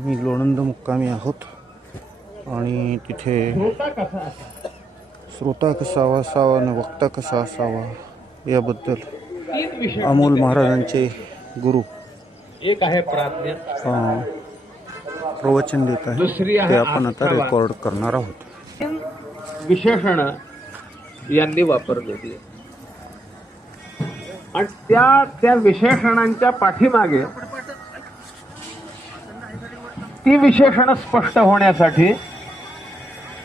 आम्ही लोणंद मुक्कामी आहोत. आणि तिथे श्रोता कसा असावा आणि वक्ता कसा असावा याबद्दल अमोल महाराजांचे गुरु एक आहे प्रवचन देत आहे. दुसरी ते आपण आता. रेकॉर्ड करणार आहोत. विशेषण यांनी वापरलेली आहे. आणि त्या त्या विशेषणांच्या पाठीमागे ती विशेषण स्पष्ट होण्यासाठी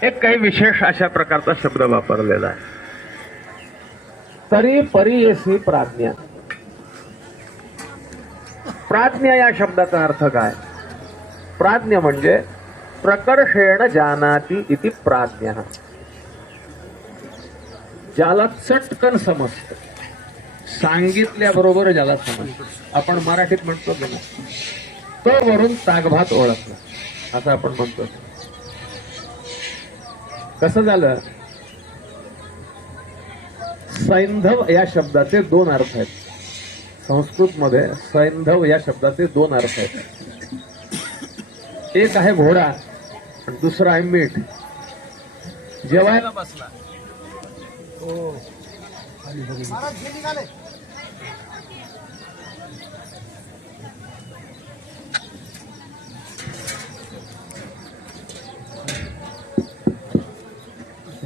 एक काही विशेष अशा प्रकारचा शब्द वापरलेला आहे. तरी परियसी प्राज्ञा. प्राज्ञा या शब्दाचा अर्थ काय? प्राज्ञ म्हणजे प्रकर्षेण जानाती इति प्राज्ञ. ज्याला चटकन समजत. सांगितल्याबरोबर ज्याला समजत. आपण मराठीत म्हणतो की ना तो वरून तागभात ओळखला. असं आपण म्हणतो. कसं झालं? सैंधव या शब्दाचे दोन अर्थ आहेत. संस्कृत मध्ये सैंधव या शब्दाचे दोन अर्थ आहेत. एक आहे घोडा आणि दुसरा आहे मीठ. जेवायला बसला. हो.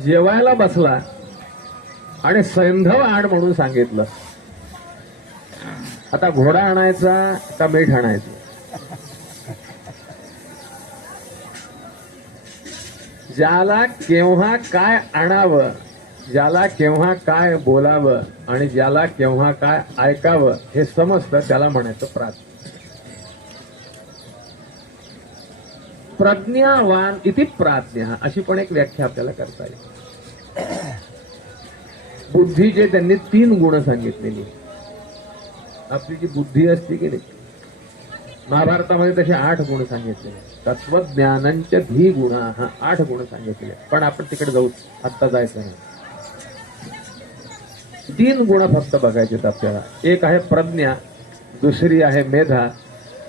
जेवायला बसला आणि सैंधव आण म्हणून सांगितलं. आता घोडा आणायचा का मीठ आणायचं? ज्याला केव्हा काय आणावं ज्याला केव्हा काय बोलावं आणि ज्याला केव्हा काय ऐकावं हे समजतं त्याला म्हणायचं प्राज्ञ प्रज्ञावान इति प्राज्ञा अशी पण एक व्याख्या आपल्याला करता येईल. बुद्धीचे त्यांनी तीन गुण सांगितलेली. आपली जी बुद्धी असते की नाही महाभारतामध्ये तसे आठ गुण सांगितले. तत्वज्ञानांच्या धी गुण हा आठ गुण सांगितले. पण आपण तिकडे जाऊ आत्ता जायचं नाही. तीन गुण फक्त बघायचे आपल्याला. एक आहे प्रज्ञा दुसरी आहे मेधा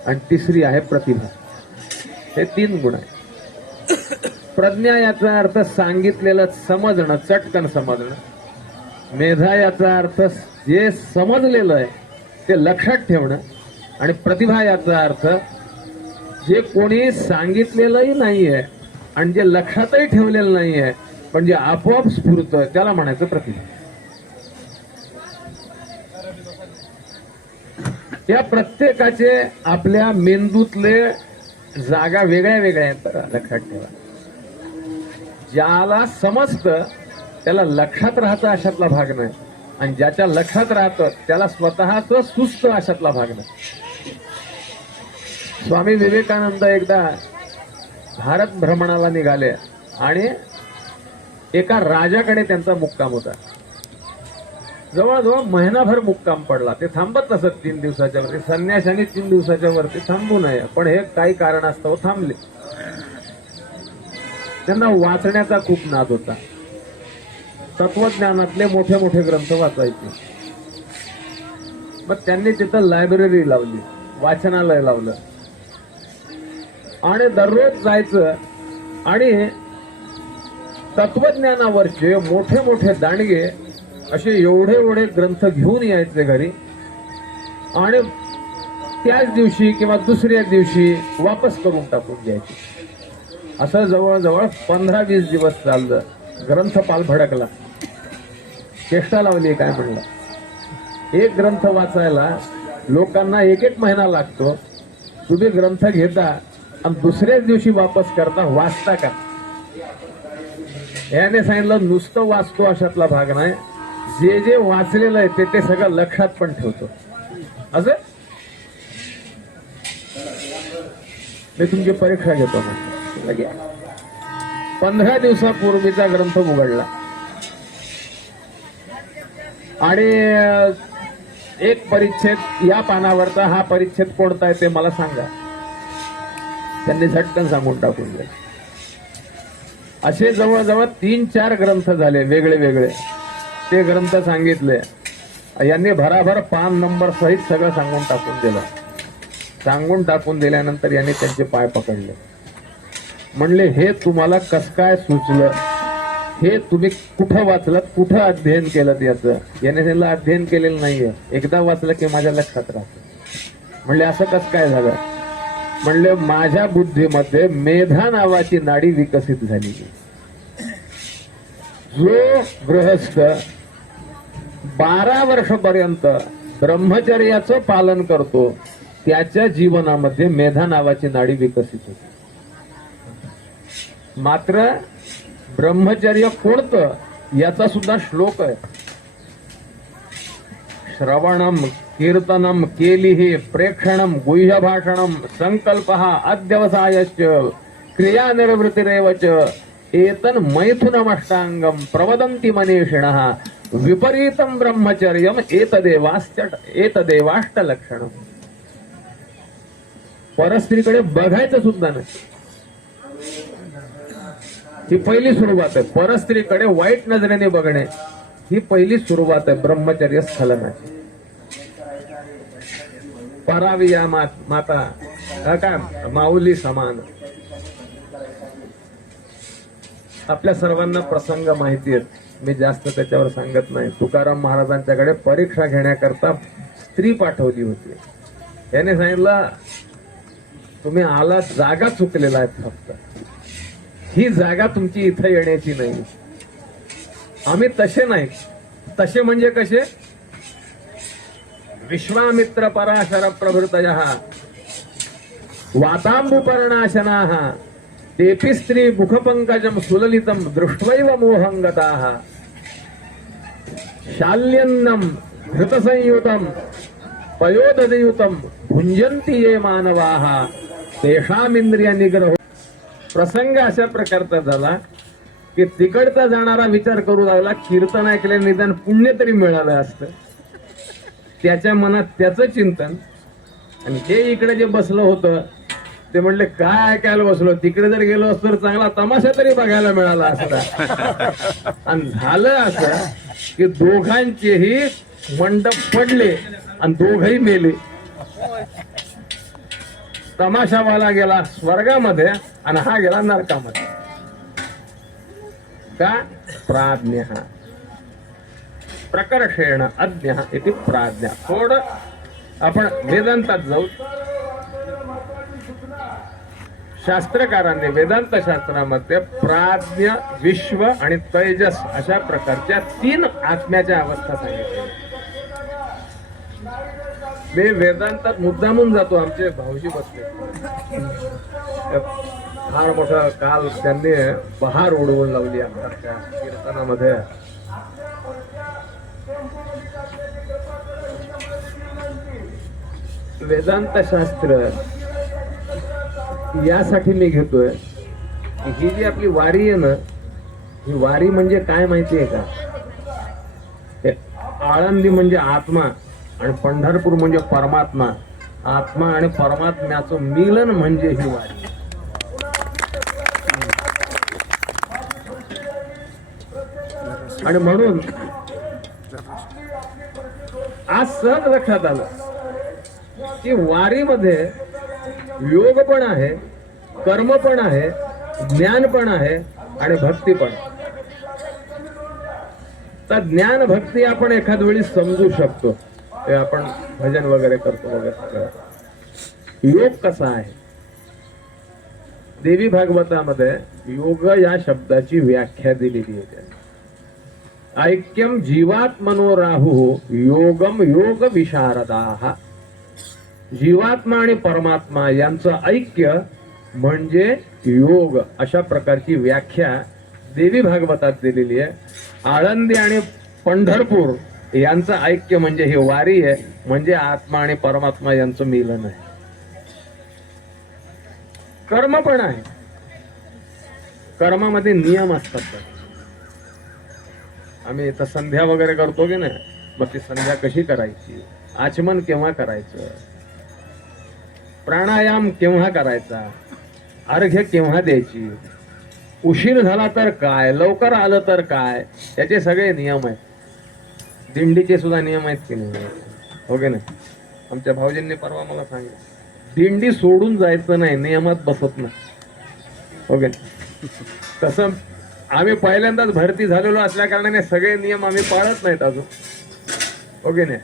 आणि तिसरी आहे प्रतिभा. हे तीन गुण आहे प्रज्ञा याचा अर्थ सांगितलेलं समजणं चटकन समजणं. मेधा याचा अर्थ जे समजलेलं आहे ते लक्षात ठेवणं आणि प्रतिभा याचा अर्थ जे कोणी सांगितलेलंही नाहीये आणि जे लक्षातही ठेवलेलं नाहीये पण जे आपोआप स्फूर्त त्याला म्हणायचं प्रतिभा. या प्रत्येकाचे आपल्या मेंदूतले जागा वेगळ्या वेगळ्या आहेत लक्षात ठेवा. ज्याला समजतं त्याला लक्षात राहतं अशातला भाग नाही. आणि ज्याच्या लक्षात राहतं त्याला स्वतःच सुस्त अशातला भाग नाही. स्वामी विवेकानंद एकदा भारत भ्रमणाला निघाले आणि एका राजाकडे त्यांचा मुक्काम होता. जवळजवळ महिनाभर मुक्काम पडला. ते थांबत नसत तीन दिवसाच्या वरती. संन्याशाने तीन दिवसाच्या वरती थांबू नये. पण हे काही कारणास्तव थांबले. त्यांना वाचण्याचा खूप नाद होता. तत्वज्ञानातले मोठे मोठे ग्रंथ वाचायचे. मग त्यांनी तिथं लायब्ररी लावली वाचनालय लावलं. आणि दररोज जायचं आणि तत्वज्ञानावरचे मोठे मोठे दांडगे असे एवढे एवढे ग्रंथ घेऊन यायचे घरी. आणि त्याच दिवशी किंवा दुसऱ्या दिवशी वापस करून टाकून घ्यायचे. असं जवळजवळ पंधरा वीस दिवस चाललं. ग्रंथपाल भडकला. चेष्टा लावली काय म्हणलं? एक ग्रंथ वाचायला लोकांना एक एक महिना लागतो. तुम्ही ग्रंथ घेता आणि दुसऱ्याच दिवशी वापस करता वाचता का? याने सांगितलं नुसतं वाचतो अशातला भाग नाही. जे जे वाचलेलं आहे ते ते सगळं लक्षात पण ठेवतो. असं? मी तुमची परीक्षा घेतो. मग पंधरा दिवसापूर्वीचा ग्रंथ उघडला. आणि एक परिच्छेद या पानावरचा हा परिच्छेद कोणता आहे ते मला सांगा. त्यांनी झटकन सांगून टाकून दिले. असे जवळजवळ तीन चार ग्रंथ झाले वेगळे वेगळे ते ग्रंथ सांगितले. यांनी भराभर पान नंबर सहित सगळं सांगून टाकून दिलं. सांगून टाकून दिल्यानंतर यांनी त्यांचे पाय पकडले. म्हणले हे तुम्हाला कस काय सुचलं? हे तुम्ही कुठं वाचलं कुठं अध्ययन केलं याचं? याने त्याला अध्ययन केलेलं नाहीये. एकदा वाचलं की माझ्या लक्षात राहतं. म्हणले असं कस काय झालं? म्हणले माझ्या बुद्धीमध्ये मेधा नावाची नाडी विकसित झाली. जो गृहस्थ बारा वर्षपर्यंत ब्रह्मचर्याचं पालन करतो त्याच्या जीवनामध्ये मेधा नावाची नाडी विकसित होते. मात्र ब्रह्मचर्य कोणतं? याचा सुद्धा श्लोक आहे. श्रवणम कीर्तनम केलिहि प्रेक्षणम गुह्य भाषणम संकल्प अध्यवसायश्च क्रिया निर्वृत्तिरेव च एतन मैथुनमष्टांगम प्रवदंती मनीषिण। विपरीतम ब्रह्मचर्यम एतदेवाश्च एतदेवाष्ट लक्षण परस्त्रीकडे बघायचं सुद्धा नाही. ही पहिली सुरुवात आहे. परस्त्रीकडे वाईट नजरेने बघणे ही पहिली सुरुवात आहे ब्रह्मचर्य स्खलनाची परावी या मात- माता काय माऊली समान. आपल्या सर्वांना प्रसंग माहिती आहेत. मी जास्त त्याच्यावर सांगत नाही. तुकाराम महाराजांच्याकडे परीक्षा घेण्याकरता स्त्री पाठवली होती. त्याने सांगितलं तुम्ही आला जागा चुकलेला आहे फक्त. ही जागा तुमची इथं येण्याची नाही. आम्ही तसे नाही. तसे म्हणजे कसे? विश्वामित्र पराशर प्रभृतय वातांबुपर्णाशना तेपि स्त्री मुखपंकजम सुललितम दृष्ट्वैव मोहंगता शाल्यन्नम घृतसंयुतम पयोदयुतम भुंजंती ये मानवाः तेषामिंद्रिय निग्रह प्रसंग अशा प्रकारचा झाला की तिकडचा जाणारा विचार करू लागला कीर्तन ऐकले निदान पुण्य तरी मिळालं असतं. त्याच्या मनात त्याचं चिंतन. आणि हे इकडे जे बसलं होतं ते म्हणले काय ऐकायला बसलो? तिकडे जर गेलो असतो तर चांगला तमाशा तरी बघायला मिळाला असता. आणि झालं असं की दोघांचेही मंडप पडले आणि दोघही मेले. तमाशावाला गेला स्वर्गामध्ये आणि हा गेला नरकामध्ये. का? प्राज्ञ. प्रकर्षेण अज्ञ इति प्राज्ञा. थोड आपण वेदांतात जाऊ. शास्त्रकारांनी वेदांत शास्त्रामध्ये प्राज्ञ विश्व आणि तैजस अशा प्रकारच्या तीन आत्म्याच्या अवस्था सांगितल्या. मी वेदांतात मुद्दामून जातो आमचे भाऊजी बसले. फार मोठा काल त्यांनी बहार उडवून लावली आमच्या कीर्तनामध्ये. वेदांत शास्त्र यासाठी मी घेतोय की ही जी आपली वारी आहे ना ही वारी म्हणजे काय माहिती आहे का? आळंदी म्हणजे आत्मा. आणि पंढरपूर म्हणजे परमात्मा. आत्मा आणि परमात्म्याचं मिलन म्हणजे ही वारी. आणि म्हणून आज सहज लक्षात आलं की वारीमध्ये योग पण आहे कर्म पण आहे ज्ञान पण आहे आणि भक्ती पण तर ज्ञान भक्ती आपण एखाद वेळी समजू शकतो. ते आपण भजन वगैरे करतो वगैरे. योग कसा आहे? देवी भागवतामध्ये योग या शब्दाची व्याख्या दिलेली आहे त्यांनी. ऐक्यम जीवात्मनो राहू योगम योग विशारदा. जीवात्मा आणि परमात्मा यांचं ऐक्य म्हणजे योग अशा प्रकारची व्याख्या देवी भागवतात दिलेली आहे. आळंदी आणि पंढरपूर यांचं ऐक्य म्हणजे ही वारी आहे म्हणजे आत्मा आणि परमात्मा यांचं मिलन आहे. कर्म पण आहे. कर्मामध्ये नियम असतात आम्ही इथं संध्या वगैरे करतो की नाही मग ती संध्या कशी करायची? आचमन केव्हा करायचं? प्राणायाम केव्हा करायचा? अर्घ्य केव्हा द्यायची? उशीर झाला तर काय? लवकर आलं तर काय? याचे सगळे नियम आहेत. दिंडीचे सुद्धा नियम आहेत की नाही? हो की नाही? आमच्या भाऊजींनी परवा मला सांगितलं. दिंडी सोडून जायचं नाही नियमात बसत नाही. हो ओके तसं आम्ही पहिल्यांदाच भरती झालेलो असल्या कारणाने सगळे नियम आम्ही पाळत नाहीत अजून. हो ओके नाही?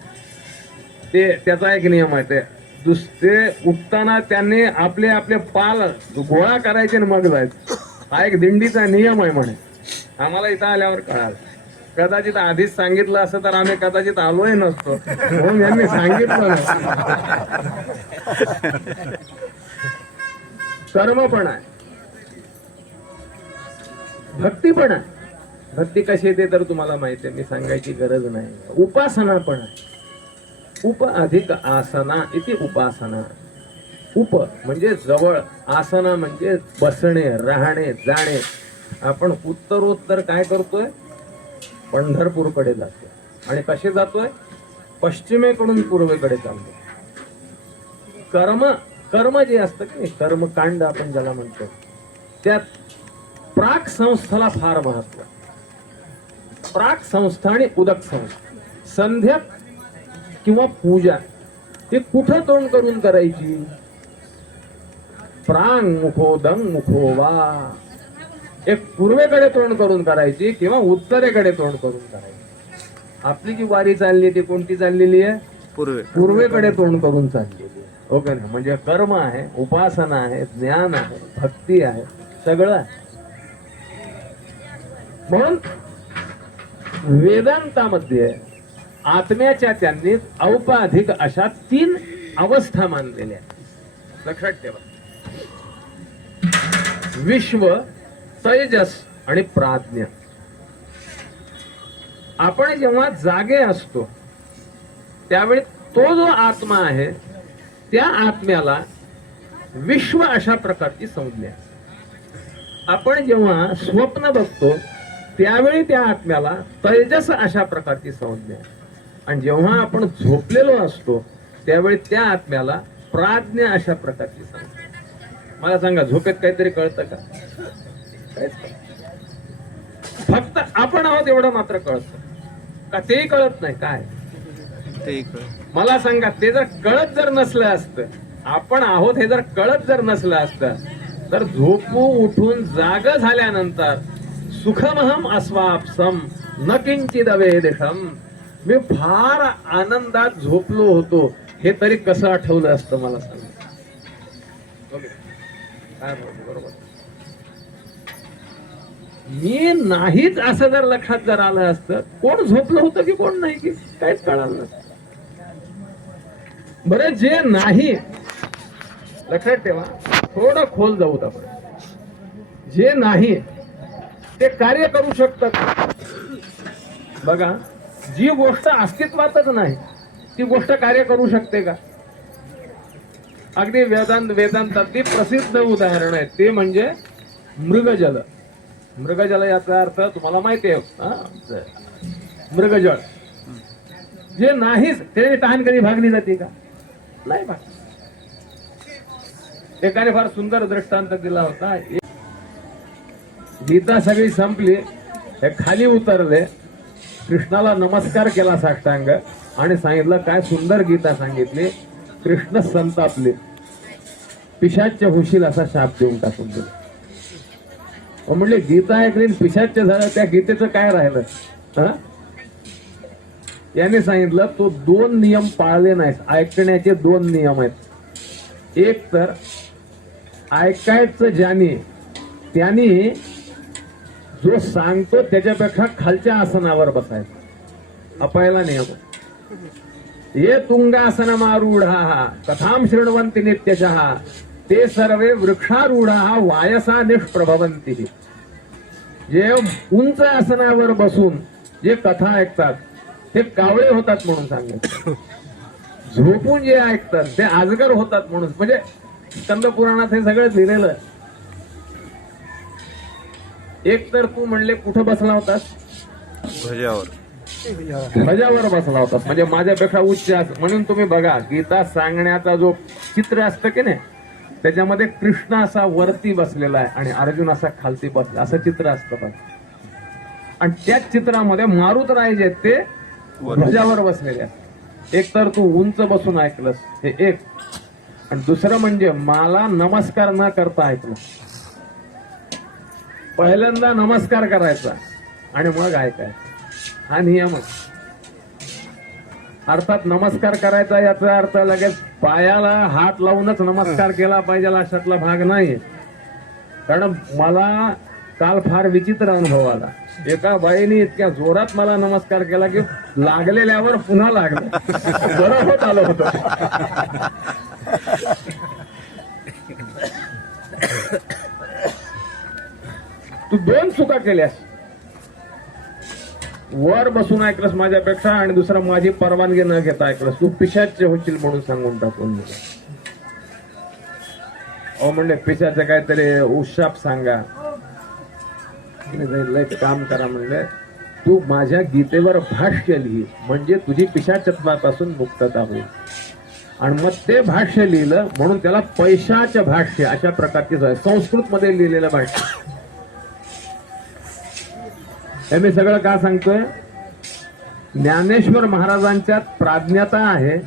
ते त्याचा एक नियम आहे ते. दुसरे उठताना त्यांनी आपले आपले पाल गोळा करायचे आणि मग जायचं. हा एक दिंडीचा नियम आहे म्हणे. आम्हाला इथं आल्यावर कळालं. कदाचित आधीच सांगितलं असं तर आम्ही कदाचित आलोय नसतो. म्हणून यांनी सांगितलं. नाही. कर्म पण आहे. भक्ती पण आहे. भक्ती कशी येते तर तुम्हाला माहिती आहे मी सांगायची गरज नाही. उपासना पण आहे. उप अधिक आसना इथे उपासना. उप म्हणजे जवळ आसना म्हणजे बसणे राहणे जाणे. आपण उत्तरोत्तर काय करतोय? पंढरपूरकडे जातोय. आणि कसे जातोय? पश्चिमेकडून पूर्वेकडे चालतो कर्म कर्म जे असतं की नाही कर्मकांड आपण ज्याला म्हणतो त्यात प्राक संस्थाला फार महत्त्व प्राक संस्था आणि उदक संस्था. संध्या किंवा पूजा ते कुठं तोंड करून करायची? प्रांग मुखो दंग मुखो वा. एक पूर्वेकडे तोंड करून करायची किंवा उत्तरेकडे तोंड करून करायची? आपली जी वारी चालली ती कोणती चाललेली आहे? पूर्वे पूर्वेकडे तोंड करून चाललेली आहे. ओके ना? म्हणजे कर्म आहे उपासना आहे ज्ञान आहे भक्ती आहे सगळं आहे. म्हणून वेदांतामध्ये आत्म्याच्या त्यांनी औपाधिक अशा तीन अवस्था मानलेल्या आहेत. लक्षात ठेवा. विश्व तैजस आणि प्राज्ञ. आपण जेव्हा जागे असतो त्यावेळी तो जो आत्मा आहे त्या आत्म्याला विश्व अशा प्रकारची संज्ञा आपण जेव्हा स्वप्न बघतो त्यावेळी त्या आत्म्याला तैजस अशा प्रकारची संज्ञा आणि जेव्हा आपण झोपलेलो असतो त्यावेळी त्या आत्म्याला प्राज्ञ अशा प्रकारची संज्ञा मला सांगा झोपेत काहीतरी कळतं का? फक्त आपण आहोत एवढं मात्र कळतं का तेही कळत नाही? काय? ते मला सांगा ते जर कळत जर नसलं असतं आपण आहोत हे जर कळत जर नसलं असतं तर झोपू उठून जाग झाल्यानंतर सुखमहम अस्वापसम न किंचित अवेदेशम मी फार आनंदात झोपलो होतो. हे तरी कसं आठवलं असतं मला सांगा. काय बरोबर. मी नाहीच असं जर लक्षात जर आलं असतं कोण झोपलं होतं की कोण नाही की काहीच कळालं नसतं. बरं जे नाही लक्षात ठेवा थोडं खोल जाऊत आपण. जे नाही ते कार्य करू शकतात. बघा जी गोष्ट अस्तित्वातच नाही ती गोष्ट कार्य करू शकते का? अगदी वेदांत वेदांत अगदी प्रसिद्ध उदाहरण आहे ते म्हणजे मृगजल. मृगजल याचा अर्थ तुम्हाला माहिती आहे. मृगजळ जे नाहीच ते तहान कधी भागली जाते का? नाही भाग एकाने फार सुंदर दृष्टांत दिला होता. गीता सगळी संपली. हे खाली उतरले. कृष्णाला नमस्कार केला साष्टांग आणि सांगितलं काय सुंदर गीता सांगितली. कृष्ण संतापले. पिशाच्या होशील असा शाप देऊन टाकून दिला. म्हणले गीता ऐकली पिशाच्य झालं त्या गीतेचं काय राहिलं? हा? याने सांगितलं तो दोन नियम पाळले नाहीत. ऐकण्याचे दोन नियम आहेत. एक तर ऐकायचं ज्याने त्याने जो सांगतो त्याच्यापेक्षा खालच्या आसनावर बसायचं. अपायला पहिला नियम. आहे. ये हा कथां शृण्वन्ति नित्यशहा ते सर्वे वृक्षारूढा वायसा निष्प्रभवन्ति. जे उंच आसनावर बसून जे कथा ऐकतात ते कावळे होतात म्हणून सांगितलं झोपून जे ऐकतात ते आजगर होतात म्हणून. म्हणजे स्कंद पुराणात हे सगळं लिहिलेलं. एक तर तू म्हणले कुठं बसला होतास? ध्वजावर ध्वजावर बसला होता म्हणजे माझ्यापेक्षा उच्च म्हणून तुम्ही बघा गीता सांगण्याचा जो चित्र असतं की नाही त्याच्यामध्ये कृष्ण असा वरती बसलेला आहे आणि अर्जुन असा खालती बसला. असं चित्र असतं पण आणि त्याच चित्रामध्ये मारुतराय जे ते ध्वजावर बसलेले आहेत. एक तर तू उंच बसून ऐकलंस हे एक. आणि दुसरं म्हणजे मला नमस्कार न करता ऐकलं. पहिल्यांदा नमस्कार करायचा आणि मग ऐकायचं. हा नियम आहे. अर्थात नमस्कार करायचा याचा अर्थ लगेच पायाला हात लावूनच नमस्कार केला पाहिजे अशातला भाग नाही. कारण मला काल फार विचित्र अनुभव आला. एका बाईने इतक्या जोरात मला नमस्कार केला की लागलेल्यावर पुन्हा लागलं. बरं होत आलं होतं. तू दोन चुका केल्यास. वर बसून ऐकलंस माझ्यापेक्षा आणि दुसरा माझी परवानगी न घेता ऐकलंस. तू पिशाच होशील म्हणून सांगून टाकून अहो म्हणले पिशाचं काहीतरी उशाप सांगा. "लय- काम करा म्हणले. तू माझ्या गीतेवर भाष्य लिही. म्हणजे तुझी पिशाचत्वापासून मुक्तता होईल. आणि मग ते भाष्य लिहिलं म्हणून त्याला पैशाचं भाष्य अशा प्रकारची संस्कृतमध्ये लिहिलेलं भाष्य. हे मी सगळं का सांगतोय? ज्ञानेश्वर महाराजांच्यात प्राज्ञता आहे.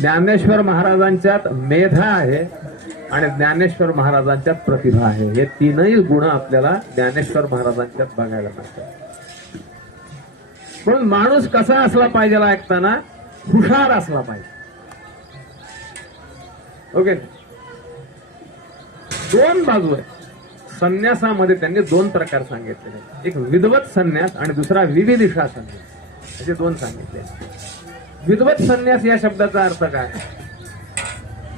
ज्ञानेश्वर महाराजांच्यात मेधा आहे आणि ज्ञानेश्वर महाराजांच्यात प्रतिभा आहे. हे तीनही गुण आपल्याला ज्ञानेश्वर महाराजांच्यात बघायला मिळतात. म्हणून माणूस कसा असला पाहिजे ऐकताना? हुशार असला पाहिजे. ओके दोन बाजू आहे संन्यासामध्ये त्यांनी दोन प्रकार सांगितलेले एक विधवत संन्यास आणि दुसरा विविधिषा संन्यास. असे दोन सांगितले. विद्वत संन्यास या शब्दाचा अर्थ काय?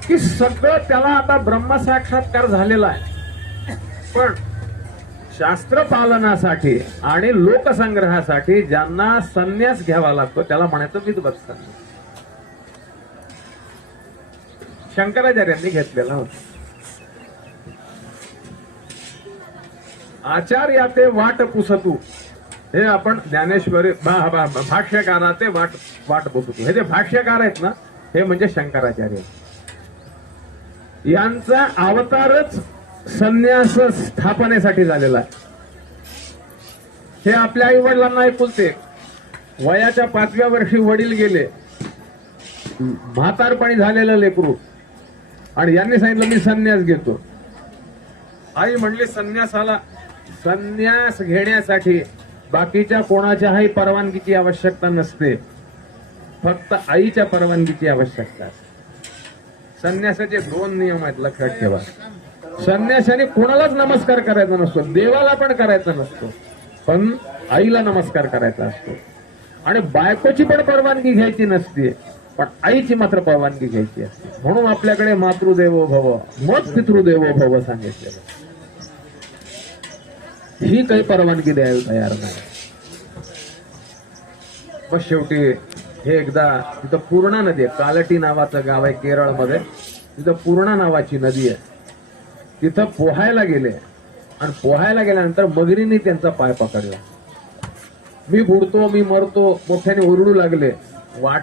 की सगळं त्याला आता ब्रह्मसाक्षात्कार झालेला आहे. पण शास्त्र पालनासाठी आणि लोकसंग्रहासाठी ज्यांना संन्यास घ्यावा लागतो त्याला म्हणायचं विधवत संन्यास. शंकराचार्यांनी घेतलेला होता. आचार्या ते वाट पुसतू. हे आपण ज्ञानेश्वरी भाष्यकारा ते वाट वाट पुसतू हे जे भाष्यकार आहेत ना हे म्हणजे शंकराचार्य. यांचा अवतारच संन्यास स्थापनेसाठी झालेला आहे. हे आपल्या आई वडिलांना ऐकुलते वयाच्या पाचव्या वर्षी वडील गेले. म्हातारपणी झालेलं लेकरू. आणि यांनी सांगितलं मी संन्यास घेतो. आई म्हणली संन्यासाला संन्यास घेण्यासाठी बाकीच्या कोणाच्याही परवानगीची आवश्यकता नसते. फक्त आईच्या परवानगीची आवश्यकता असते. संन्यासाचे दोन नियम आहेत लक्षात ठेवा. संन्यासाने कोणालाच नमस्कार करायचा नसतो देवाला पण करायचा नसतो पण आईला नमस्कार करायचा असतो. आणि बायकोची पण परवानगी घ्यायची नसते पण आईची मात्र परवानगी घ्यायची असते. म्हणून आपल्याकडे मातृदेवो भव मग पितृदेवो भव सांगितलेलं ही काही परवानगी द्यायला तयार नाही. मग शेवटी हे एकदा तिथं पूर्णा नदी आहे. कालटी नावाचं गाव आहे केरळमध्ये. तिथं पूर्णा नावाची नदी आहे. तिथं पोहायला गेले. आणि पोहायला गेल्यानंतर मगरीने त्यांचा पाय पकडला. मी बुडतो मी मरतो मोठ्याने ओरडू लागले. वाट.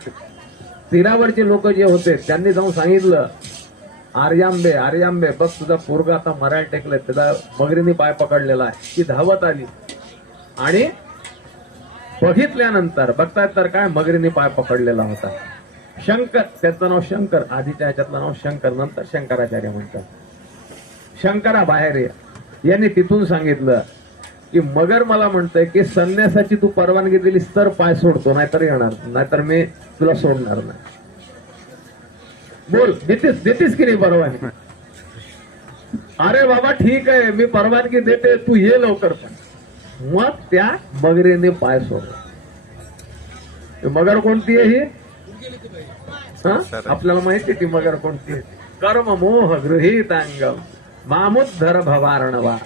तीरावरचे लोक जे होते त्यांनी जाऊन सांगितलं आर्यांबे आर्याम्बे बघ तुझा पोरगा आता मरायला टेकलाय त्याचा मगरीने पाय पकडलेला आहे. ती धावत आली. आणि बघितल्यानंतर बघतायत तर काय मगरीने पाय पकडलेला होता. शंकर त्याचं नाव शंकर आधीच्या ह्याच्यातलं नाव शंकर नंतर शंकराचार्य म्हणतात. शंकरा बाहेर यांनी तिथून सांगितलं की मगर मला म्हणतोय की संन्यासाची तू परवानगी दिलीस तर पाय सोडतो नाहीतर येणार नाहीतर मी तुला सोडणार नाही. बोल देतेस देतेस की नाही परवानगी? अरे बाबा ठीक आहे मी परवानगी देते तू ये लवकर. पण मग त्या मगरीने पाय सोडला. मगर कोणती आहे ही? हा? आपल्याला माहिती ती मगर कोणती आहे कर्म मोह गृहीत अंगम. मामुद्धर भवारणवा.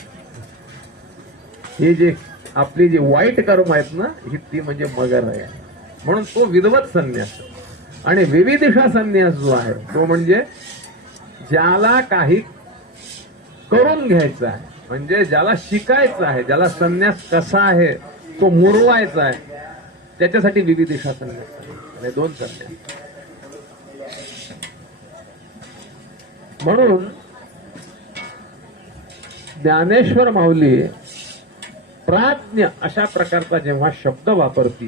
ही जी आपली जी वाईट कर्म आहेत ना ही ती म्हणजे मगर आहे. म्हणून तो विधवत संन्यास. आणि विविधिषा संन्यास जो आहे तो म्हणजे ज्याला काही करून घ्यायचा आहे म्हणजे ज्याला शिकायचं आहे ज्याला संन्यास कसा आहे तो मुरवायचा आहे त्याच्यासाठी विविधिषा संन्यास आहे. आणि दोन संन्यास म्हणून ज्ञानेश्वर माऊली प्राज्ञ अशा प्रकारचा जेव्हा शब्द वापरती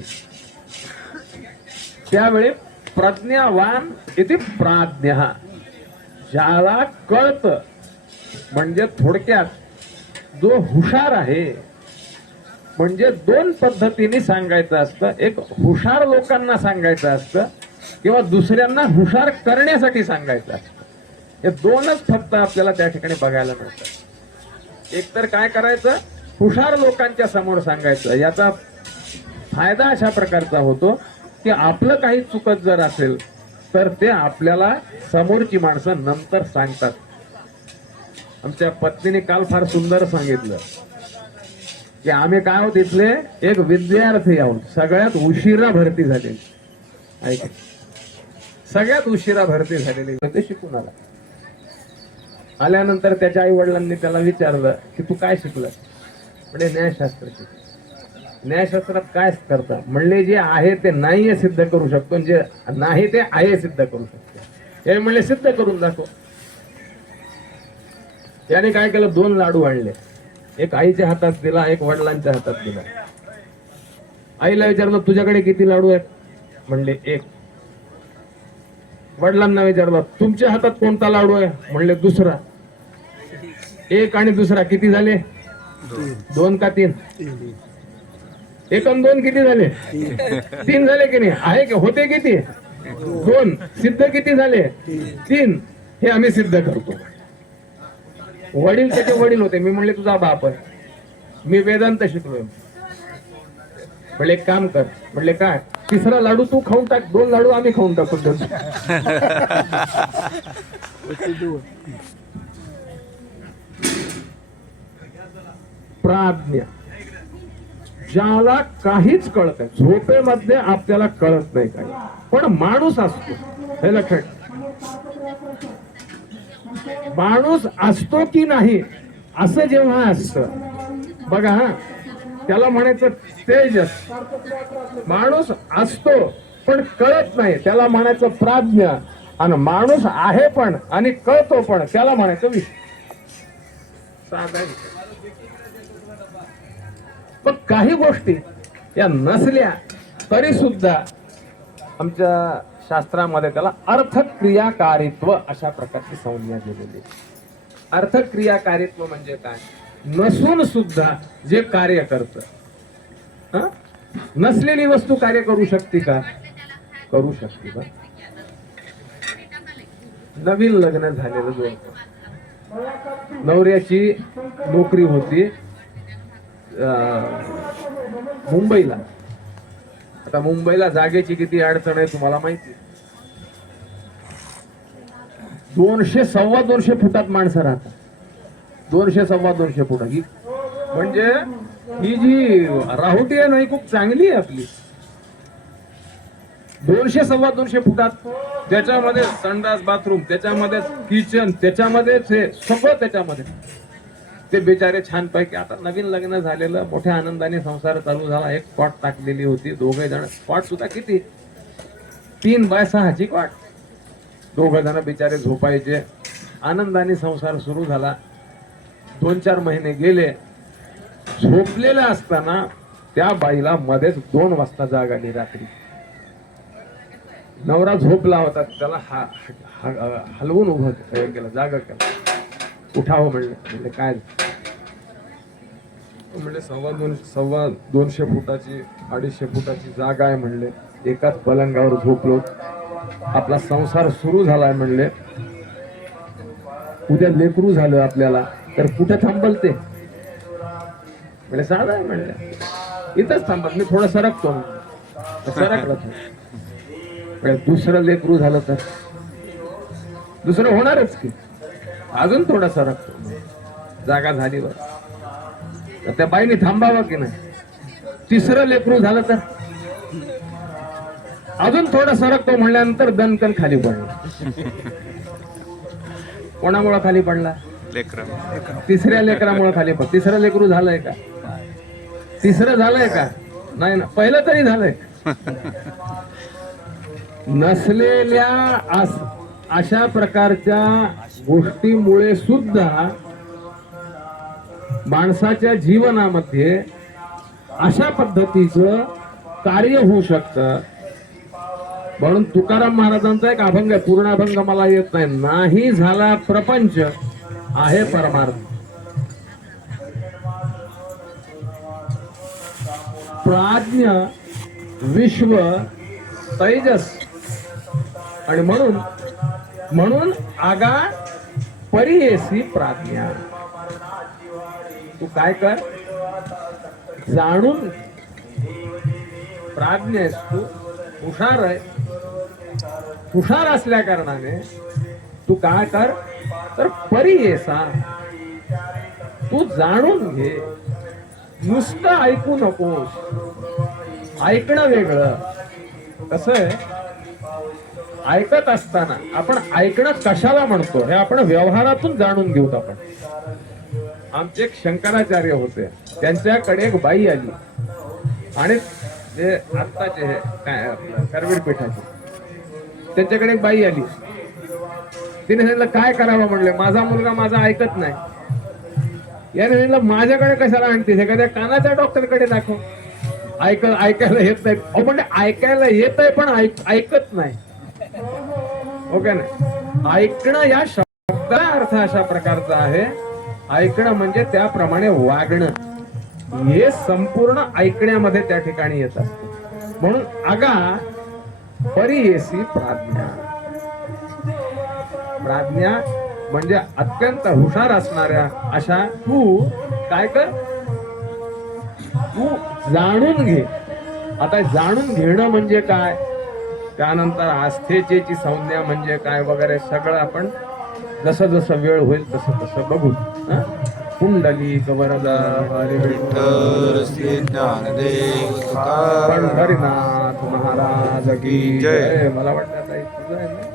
त्यावेळी प्रज्ञावान इथे प्राज्ञ. ज्याला कळत म्हणजे थोडक्यात जो हुशार आहे म्हणजे दोन पद्धतीने सांगायचं असतं. एक हुशार लोकांना सांगायचं असतं किंवा दुसऱ्यांना हुशार करण्यासाठी सांगायचं असतं. हे दोनच फक्त आपल्याला त्या ठिकाणी बघायला मिळतं. एक तर काय करायचं? हुशार लोकांच्या समोर सांगायचं. याचा फायदा अशा प्रकारचा होतो की आपलं काही चुकत जर असेल तर ते आपल्याला समोरची माणसं नंतर सांगतात. आमच्या पत्नीने काल फार सुंदर सांगितलं. की आम्ही काय आहोत इथले? एक विद्यार्थी आहोत. सगळ्यात उशिरा भरती झालेली ऐक. सगळ्यात उशिरा भरती झालेली. ते शिकून आला. आल्यानंतर त्याच्या आई वडिलांनी त्याला विचारलं की तू काय शिकलं म्हणजे न्यायशास्त्र शिकलं. न्यायशास्त्रात काय करतात? म्हणले जे आहे ते नाही सिद्ध करू शकतो जे नाही ते आहे सिद्ध करू शकतो. हे म्हणले सिद्ध करून दाखव. त्याने काय केलं? दोन लाडू आणले. एक आईच्या हातात दिला एक वडिलांच्या हातात दिला. आईला विचारलं तुझ्याकडे किती लाडू आहेत? म्हणले एक. वडिलांना विचारलं तुमच्या हातात कोणता लाडू आहे? म्हणले दुसरा. एक आणि दुसरा किती झाले? दोन का तीन. एक आणि दोन किती झाले? तीन झाले की नाही? आहे की? होते किती? दोन. सिद्ध किती झाले? तीन. हे आम्ही सिद्ध करतो. वडील त्याचे वडील होते. मी म्हणले तुझा बाप आहे. मी वेदांत शिकलोय. म्हणले एक काम कर. म्हणले काय? तिसरा लाडू तू खाऊन टाक. दोन लाडू आम्ही खाऊन टाकू प्राज्ञ. ज्याला काहीच कळत नाही. झोपेमध्ये आपल्याला कळत नाही काही. पण माणूस असतो. हे लक्षात माणूस असतो की नाही असं जेव्हा असत बघा हा त्याला म्हणायचं तेजस माणूस असतो पण कळत नाही. त्याला म्हणायचं प्राज्ञ. आणि माणूस आहे पण आणि कळतो पण त्याला म्हणायचं विषय साधा विषय. पण काही गोष्टी या नसल्या तरी सुद्धा आमच्या शास्त्रामध्ये त्याला अर्थक्रियाकारित्व अशा प्रकारची संज्ञा दिलेली अर्थक्रियाकारित्व म्हणजे काय? नसून सुद्धा जे कार्य करत. नसलेली वस्तू कार्य करू शकते का? करू शकते का नवीन लग्न झालेलं जोडपं नवऱ्याची नोकरी होती. मुंबईला. आता मुंबईला जागेची किती अडचण आहे तुम्हाला माहिती. दोनशे सव्वा दोनशे फुटात माणसं राहतात. दोनशे सव्वा दोनशे फुट. ही म्हणजे ही जी राहुटी आहे ना ही खूप चांगली आहे आपली. दोनशे सव्वा दोनशे फुटात त्याच्यामध्ये संडास बाथरूम त्याच्यामध्ये किचन त्याच्यामध्येच हे सगळं त्याच्यामध्ये. ते बिचारे छानपैकी. आता नवीन लग्न झालेलं मोठ्या आनंदाने संसार चालू झाला. एक कॉट टाकलेली होती. दोघे जण. कॉट सुद्धा किती? तीन बाय सहाची कॉट दोघ जण बिचारे झोपायचे. आनंदाने संसार सुरू झाला. दोन चार महिने गेले. झोपलेले असताना त्या बाईला मध्येच दोन वाजता जाग आली रात्री. नवरा झोपला होता. त्याला हा, हलवून उभं केलं जागा केलं. उठावं म्हणलं म्हणजे काय? म्हणले सव्वा दोन सव्वा दोनशे फुटाची अडीचशे फुटाची जागा आहे म्हणले. एकाच पलंगावर झोपलो. आपला संसार सुरू झालाय म्हणले. उद्या लेकरू झालं आपल्याला. तर कुठे थांबल ते? म्हणजे साधा आहे म्हणले. इथंच थांबत मी थोडं सरकतो. म्हणले. सरकला दुसरं लेकरू झालं तर? दुसरं होणारच की. अजून थोडा सरकतो जागा झाली तर त्या बाईने थांबावं की नाही? तिसरं लेकरू झालं तर? अजून थोडं सरकतो म्हणल्यानंतर दणकन खाली पडला. कोणामुळे खाली पडला? लेकरं तिसऱ्या लेकरामुळे खाली पड तिसरं लेकरू झालंय का? तिसरं झालंय का? नाही ना. पहिलं तरी झालंय. नसलेल्या अस- अशा प्रकारच्या गोष्टीमुळे सुद्धा माणसाच्या जीवनामध्ये अशा पद्धतीचं कार्य होऊ शकतं. म्हणून तुकाराम महाराजांचा एक अभंग आहे पूर्ण अभंग मला येत नाही. नाही झाला प्रपंच आहे परमार्थ. प्राज्ञ विश्व तैजस. आणि म्हणून म्हणून आगा परियेसी प्राज्ञा. तू काय कर? जाणून प्राज्ञ आहेस तू. हुशार आहे. हुशार असल्या कारणाने तू काय कर? तर परियेसा तू जाणून घे. नुसतं ऐकू नकोस. ऐकणं वेगळं. कसं आहे? ऐकत असताना आपण ऐकणं कशाला म्हणतो हे आपण व्यवहारातून जाणून घेऊत आपण. आमचे एक शंकराचार्य होते. त्यांच्याकडे एक बाई आली. आणि जे आत्ताचे हे काय आपलं करवीर पीठाचे त्यांच्याकडे एक बाई आली. तिने सांगितलं काय करावं? म्हणले माझा मुलगा माझा ऐकत नाही. याने सांगितलं माझ्याकडे कशाला आणते एखाद्या कानाच्या डॉक्टरकडे दाखव. ऐक ऐकायला येत नाही. अहो म्हणजे ऐकायला येत आहे पण ऐक- ऐकत नाही. ओके ना? ऐकणं या शब्दाला अर्थ अशा प्रकारचा आहे. ऐकणं म्हणजे त्याप्रमाणे वागणं. हे संपूर्ण ऐकण्यामध्ये त्या ठिकाणी येत असते. म्हणून आगा परियेसी प्राज्ञा. प्राज्ञा म्हणजे अत्यंत हुशार असणाऱ्या अशा तू काय कर? तू जाणून घे. आता जाणून घेणं म्हणजे काय? त्यानंतर आस्थेची संज्ञा म्हणजे काय वगैरे सगळं आपण जसं जसं वेळ होईल तसं तसं बघू हं? कुंडली कवरदा तुकाराम पंढरीनाथ महाराज की जय. मला वाटतं आता तुझं आहे ना